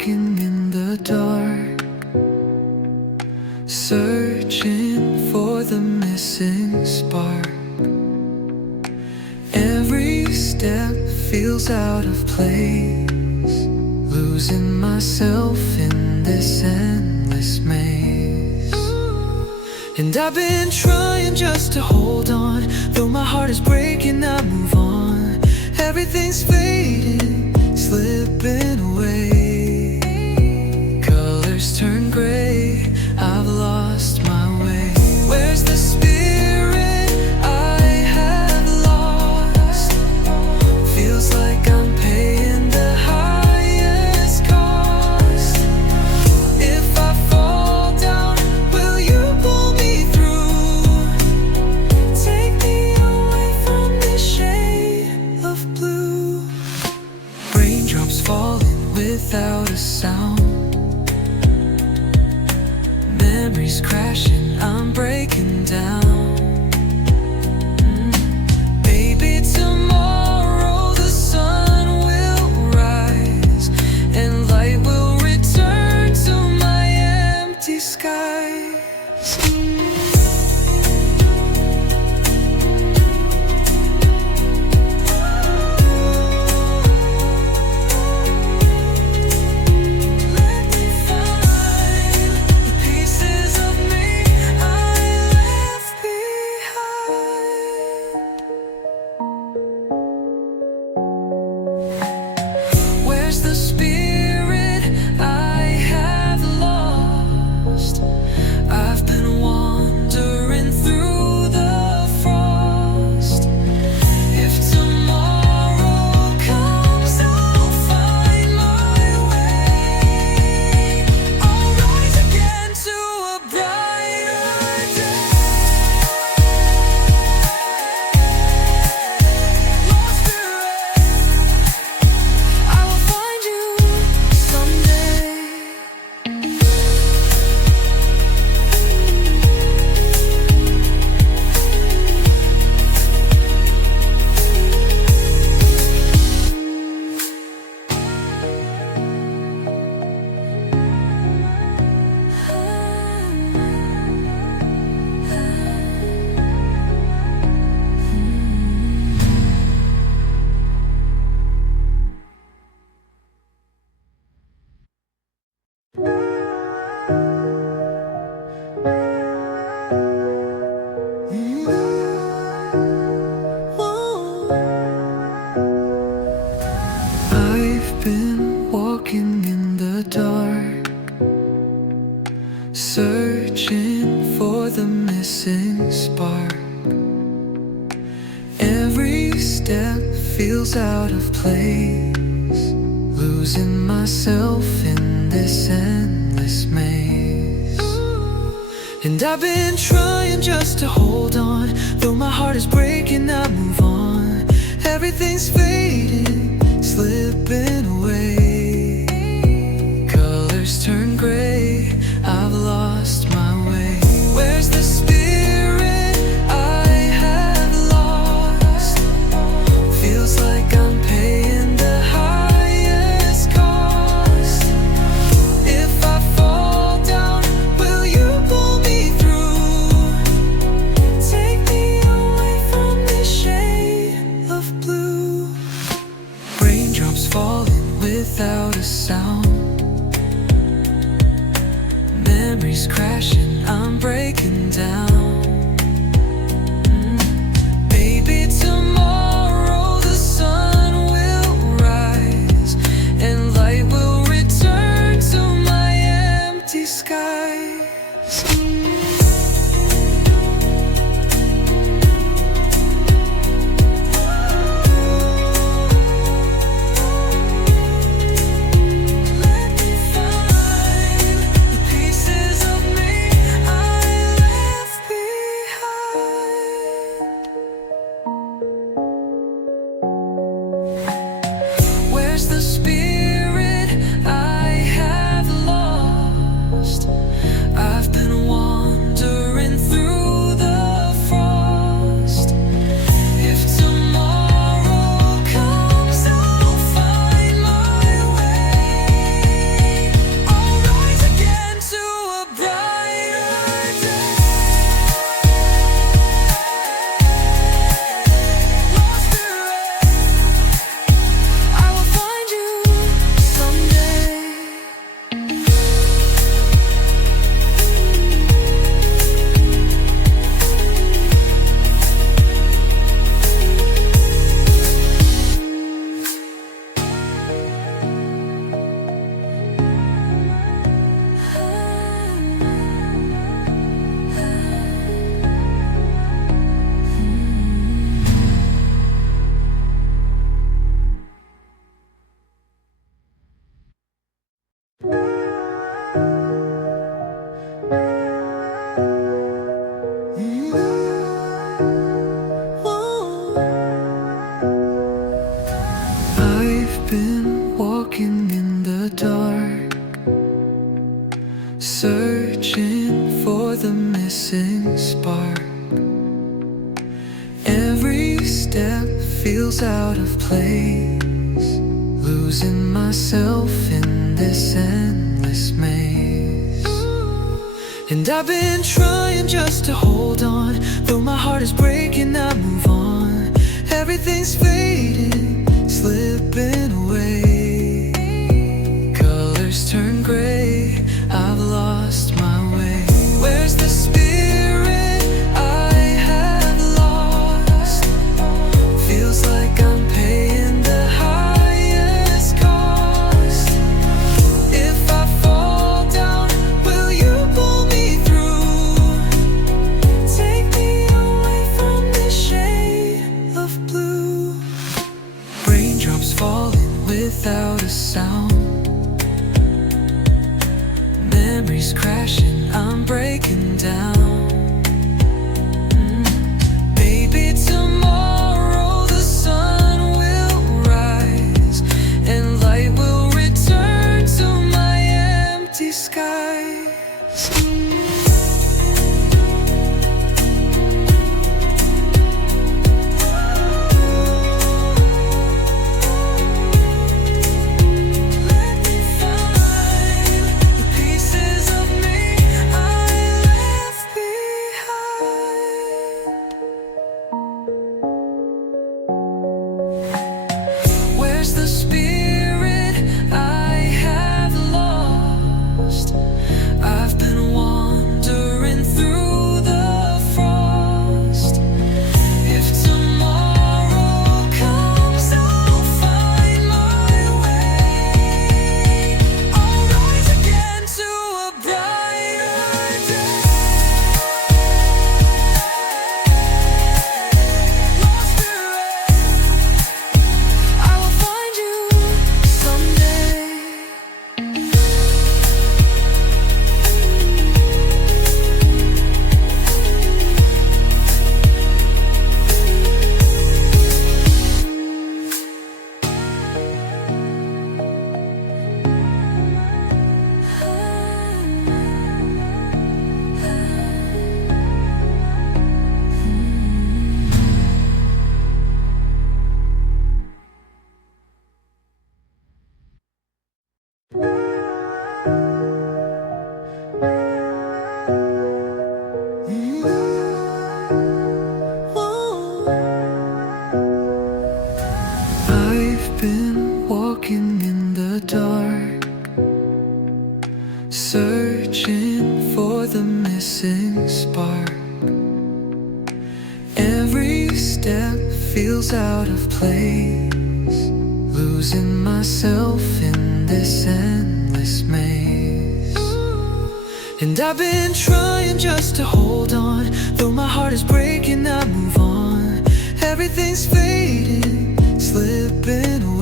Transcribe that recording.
walking in the dark, searching for the missing spark. Every step feels out of place, losing myself in this endless maze. And I've been trying just to hold on, though my heart is breaking, I move on. Everything's fading, slipping away. Colors turn gray, I've lost my way. Where's the spirit I have lost? Feels like I'm paying the highest cost. If I fall down, will you pull me through? Take me away from this shade of blue. Raindrops falling without a sound, memories crashing, I'm breaking down. Maybe tomorrow the sun will rise and light will return to my empty skies. Where's the spirit I have lost? I've been wandering through the frost. If tomorrow comes, I'll find my way. I'll rise again to a brighter day. Lost spirit, I will find you someday. I've been walking in the dark, searching for the missing spark. Every step feels out of place, losing myself in this endless maze. And I've been trying just to hold on, though my heart is breaking, I move on. Everything's fading, slipping away. Colors turn gray, I've lost my way. Where's the spirit I have lost? Feels like I'm paying the highest cost. If I fall down, will you pull me through? Take me away from this shade of blue. Raindrops falling without a sound, memories crashing, I'm breaking down. Maybe tomorrow the sun will rise and light will return to my empty skies. Let me find the pieces of me I left behind. feels out of place, losing myself in this endless maze. And I've been trying just to hold on, though my heart is breaking, I move on. Everything's fading, slipping away. Colors turn gray, I've lost my way. Where's the spirit I have lost? Feels like I'm paying the highest cost. If I fall down, will you pull me through? Take me away from this shade of blue. Raindrops falling without a sound, memories crashing, I'm breaking down. Maybe tomorrow the sun will rise and light will return to my empty skies. Let me find the pieces of me I left behind. Where's the spirit I have lost? I've been wandering through the frost. If tomorrow comes, I'll find my way. I'll rise again to a brighter day. Lost spirit, I will find you someday. I've been walking in the dark, searching for the missing spark. Every step feels out of place, losing myself in this endless maze. And I've been trying just to hold on, though my heart is breaking, I move on. Everything's fading, slipping away.